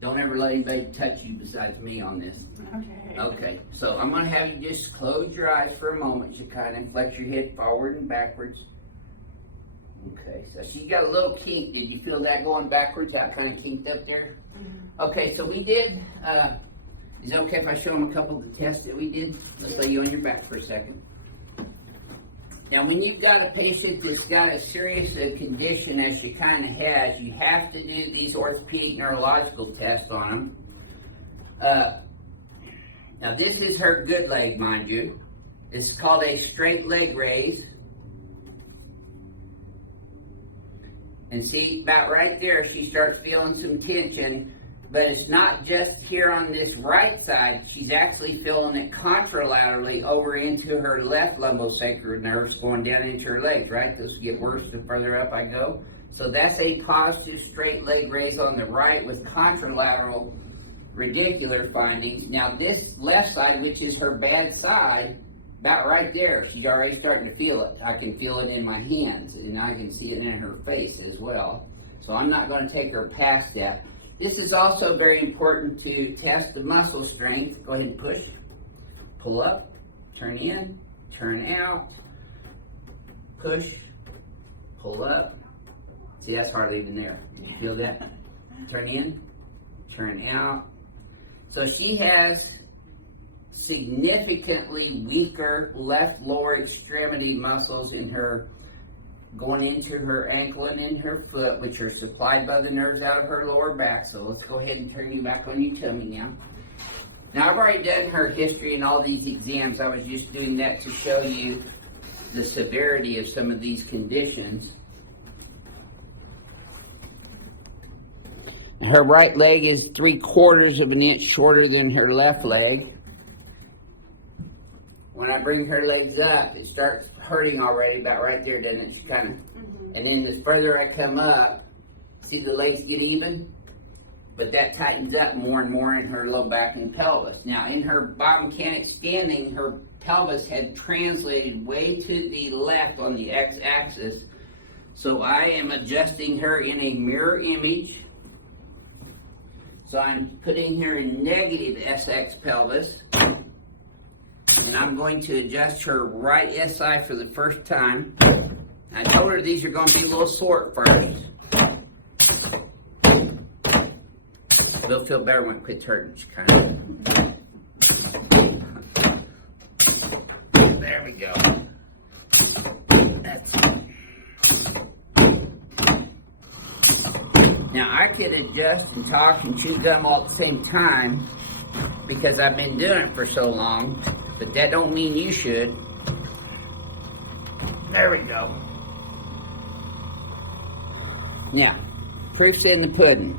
Don't ever let anybody touch you besides me on this. Okay. Okay, so I'm going to have you just close your eyes for a moment. You kind of flex your head forward and backwards. Okay, so she got a little kink. Did you feel that going backwards? How kind of kinked up there? Mm-hmm. Okay, so we did, is it okay if I show them a couple of the tests that we did? Let's lay you on your back for a second. Now, when you've got a patient that's got a serious condition as she kind of has, you have to do these orthopedic neurological tests on them. Now, this is her good leg, mind you. It's called a straight leg raise. And see, about right there, she starts feeling some tension. But it's not just here on this right side. She's actually feeling it contralaterally over into her left lumbosacral nerves going down into her legs, right? Those get worse the further up I go. So that's a positive straight leg raise on the right with contralateral radicular findings. Now this left side, which is her bad side, about right there, she's already starting to feel it. I can feel it in my hands, and I can see it in her face as well. So I'm not going to take her past that. This is also very important to test the muscle strength. Go ahead and push, pull up, turn in, turn out, push, pull up. See, that's hardly even there. You feel that? Turn in, turn out. So she has significantly weaker left lower extremity muscles in her going into her ankle and in her foot, which are supplied by the nerves out of her lower back. So let's go ahead and turn you back on your tummy now. Now, I've already done her history and all these exams. I was just doing that to show you the severity of some of these conditions. Her right leg is 3/4 of an inch shorter than her left leg. When I bring her legs up, it starts hurting already about right there, doesn't it? She kind of, and then the further I come up, see the legs get even? But that tightens up more and more in her low back and pelvis. Now, in her biomechanic standing, her pelvis had translated way to the left on the x-axis. So I am adjusting her in a mirror image. So I'm putting her in negative SX pelvis. And I'm going to adjust her right SI for the first time. I told her these are going to be a little sore at first. They'll feel better when it quits hurting. She kind of. There we go. That's it. Now I could adjust and talk and chew gum all at the same time because I've been doing it for so long. But that don't mean you should. There we go. Now, proof's in the pudding.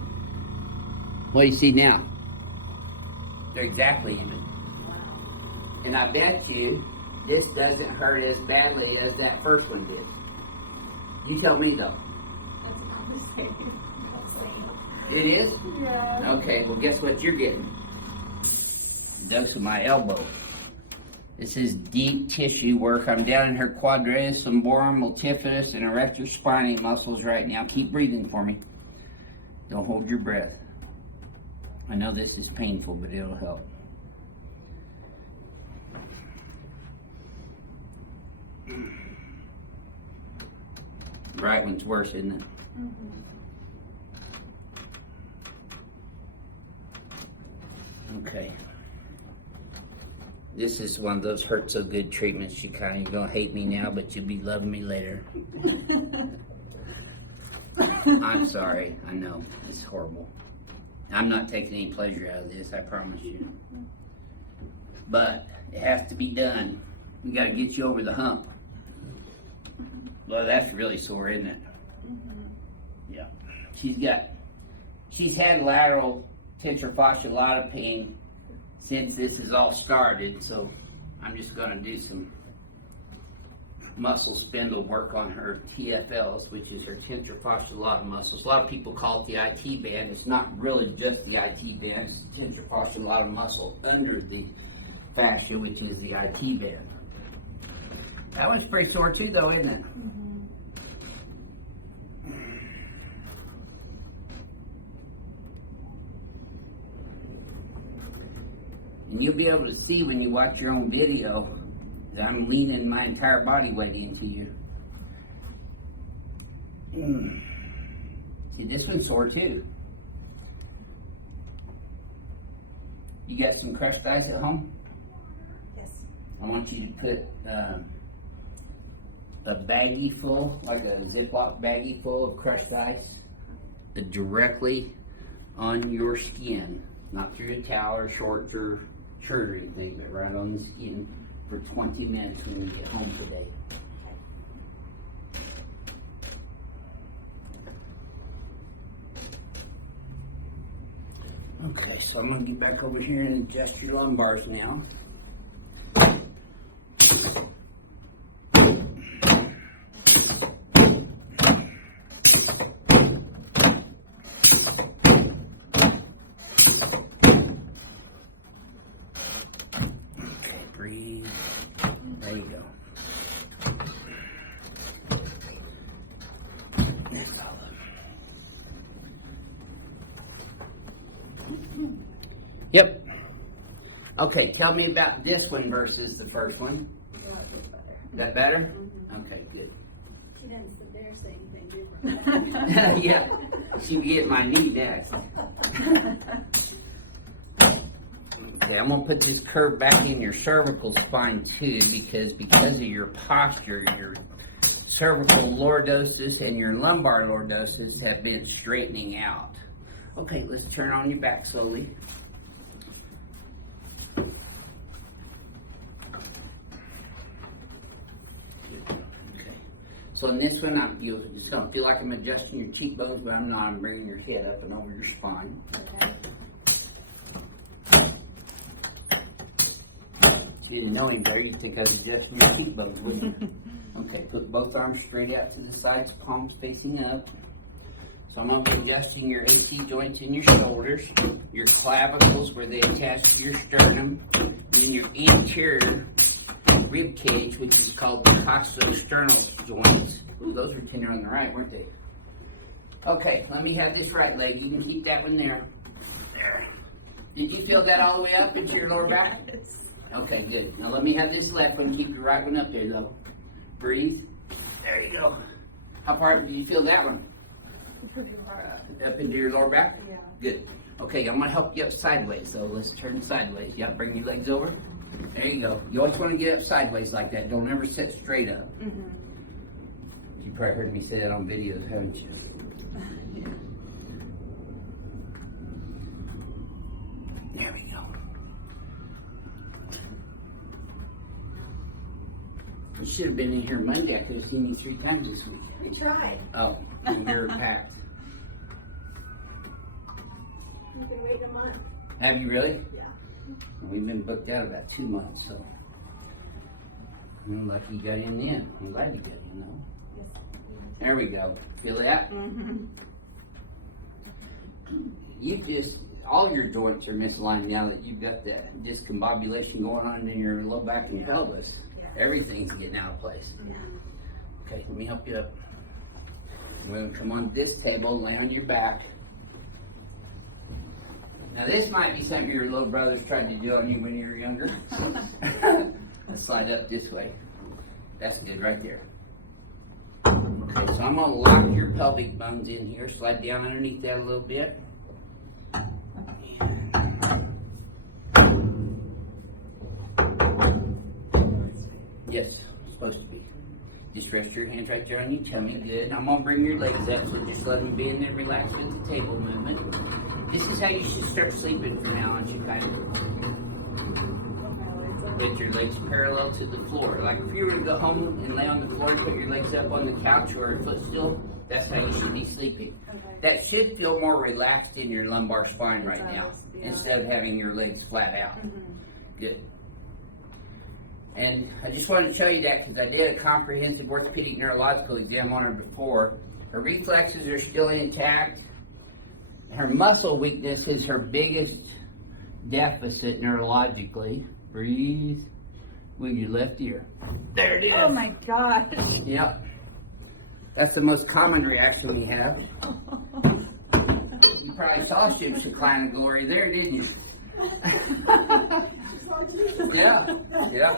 What do you see now? They're exactly even. And I bet you this doesn't hurt as badly as that first one did. You tell me though. That's not the same. It is? Yeah. Okay, well guess what you're getting? A dose of my elbow. This is deep tissue work. I'm down in her quadratus lumborum, multifidus, and erector spinae muscles right now. Keep breathing for me. Don't hold your breath. I know this is painful, but it'll help. The right one's worse, isn't it? Mm-hmm. Okay. This is one of those hurt so good treatments. You kind of, you're gonna hate me now, but you'll be loving me later. I'm sorry. I know it's horrible. I'm not taking any pleasure out of this. I promise you. But it has to be done. We got to get you over the hump. Well, that's really sore, isn't it? Yeah. She's had lateral tension fasciolata pain since this has all started, so I'm just going to do some muscle spindle work on her TFLs, which is her tensor fasciolata muscles. A lot of people call it the IT band. It's not really just the IT band. It's the tensor fasciolata muscle under the fascia, which is the IT band. That one's pretty sore too, though, isn't it? And you'll be able to see when you watch your own video that I'm leaning my entire body weight into you. See, this one's sore too. You got some crushed ice at home? Yes. I want you to put a baggie full, like a Ziploc baggie full of crushed ice, directly on your skin. Not through a towel or shorts or shirt or anything, but right on the skin for 20 minutes when you get home today. Okay, so I'm going to get back over here and adjust your lumbars now. Okay, breathe. There you go. That's all. Yep. Okay, tell me about this one versus the first one. Is that better? Okay, good. She doesn't sit there saying anything different. Yeah, she get my knee next. Okay, I'm gonna put this curve back in your cervical spine too, because of your posture, your cervical lordosis and your lumbar lordosis have been straightening out. Okay, let's turn on your back slowly. Okay. So in this one, it's going to feel like I'm adjusting your cheekbones, but I'm not. I'm bringing your head up and over your spine. Okay. If you didn't know any better, you'd think I was adjusting your cheekbones, wouldn't you? Okay, put both arms straight out to the sides, palms facing up. So I'm going to be adjusting your AC joints in your shoulders, your clavicles where they attach to your sternum, and then your anterior rib cage, which is called the coxosternal joints. Ooh, those were tender on the right, weren't they? Okay, let me have this right leg. You can keep that one there. There. Did you feel that all the way up into your lower back? Okay, good. Now let me have this left one. Keep your right one up there, though. Breathe. There you go. How far did you feel that one? Pretty hard up. Up into your lower back? Yeah. Good. Okay, I'm going to help you up sideways, so let's turn sideways. Yeah, bring your legs over. There you go. You always want to get up sideways like that. Don't ever sit straight up. Mm-hmm. You probably heard me say that on videos, haven't you? There we go. You should have been in here Monday. I could have seen you 3 times this week. We tried. Oh, you're packed. We've been waiting a month. Have you really? Yeah. We've been booked out about 2 months, so I'm lucky you got in the end. I'm glad you got in, though. Yes. There we go. Feel that? Mm-hmm. All your joints are misaligned now that you've got that discombobulation going on in your low back and pelvis. Yeah. Everything's getting out of place. Yeah. Okay, let me help you up. We're going to come on this table, lay on your back. Now this might be something your little brothers tried to do on you when you were younger. Let's slide up this way. That's good right there. Okay, so I'm going to lock your pelvic bones in here. Slide down underneath that a little bit. Yes, supposed to be. Just rest your hands right there on your tummy. Good. I'm going to bring your legs up, so just let them be in there. Relax with the table movement. This is how you should start sleeping from now on. You kind of with your legs parallel to the floor. Like if you were to go home and lay on the floor and put your legs up on the couch or a footstool, that's how you should be sleeping. Okay. That should feel more relaxed in your lumbar spine right now, instead of having your legs flat out. Mm-hmm. Good. And I just wanted to show you that because I did a comprehensive orthopedic neurological exam on her before. Her reflexes are still intact. Her muscle weakness is her biggest deficit neurologically. Breathe with your left ear. There it is. Oh my gosh. Yep. That's the most common reaction we have. You probably saw Ship's Shekinah glory there, didn't you? like Jesus. Yeah, yeah.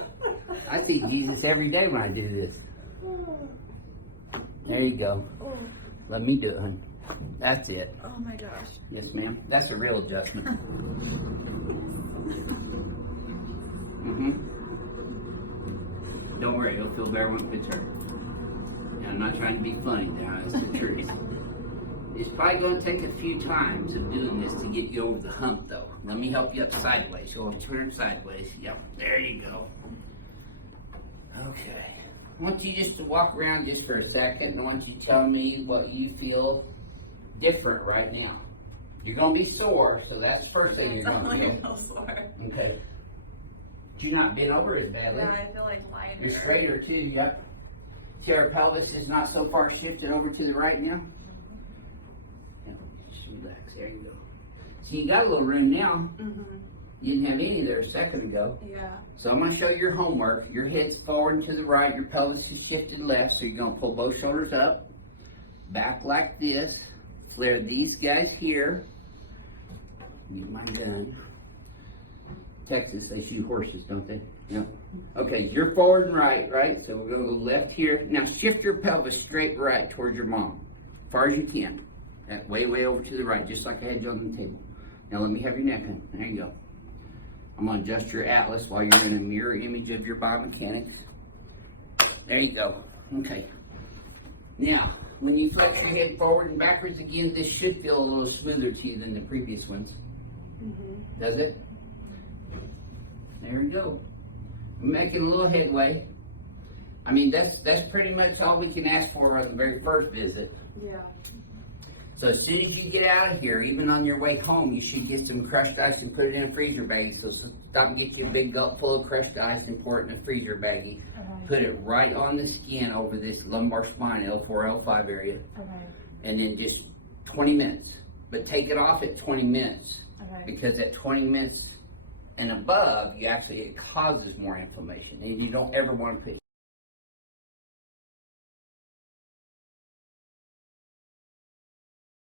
I feed Jesus every day when I do this. There you go. Let me do it, honey. That's it. Oh my gosh. Yes, ma'am. That's a real adjustment. Don't worry, it'll feel better when it fits her. Now, I'm not trying to be funny now, it's the truth. It's probably going to take a few times of doing this to get you over the hump, though. Let me help you up sideways. You'll turn sideways. Yep, there you go. Okay. I want you just to walk around just for a second, and I want you to tell me what you feel different right now. You're going to be sore, so that's the first thing you're going to feel. Sore. Okay. You're not bent over as badly. Yeah, I feel like lighter. You're straighter too. Yep. See, our pelvis is not so far shifted over to the right now. Yeah, just relax. There you go. So you got a little room now. You didn't have any there a second ago. Yeah. So I'm going to show you your homework. Your head's forward and to the right. Your pelvis is shifted left. So you're going to pull both shoulders up, back like this. Flare these guys here. Get mine done. Texas, they shoot horses, don't they? No. Okay, you're forward and right? So we're going to go left here. Now shift your pelvis straight right towards your mom. As far as you can. That way over to the right, just like I had you on the table. Now let me have your neck on. There you go. I'm going to adjust your atlas while you're in a mirror image of your biomechanics. There you go. Okay. Now, when you flex your head forward and backwards again, this should feel a little smoother to you than the previous ones. Does it? There we go. I'm making a little headway. I mean, that's pretty much all we can ask for on the very first visit. Yeah. So as soon as you get out of here, even on your way home, you should get some crushed ice and put it in a freezer baggie. So stop and get you a big gulp full of crushed ice and pour it in a freezer baggie. Okay. Put it right on the skin over this lumbar spine, L4, L5 area. Okay. And then just 20 minutes. But take it off at 20 minutes. Okay. Because at 20 minutes and above, it causes more inflammation. And you don't ever want to put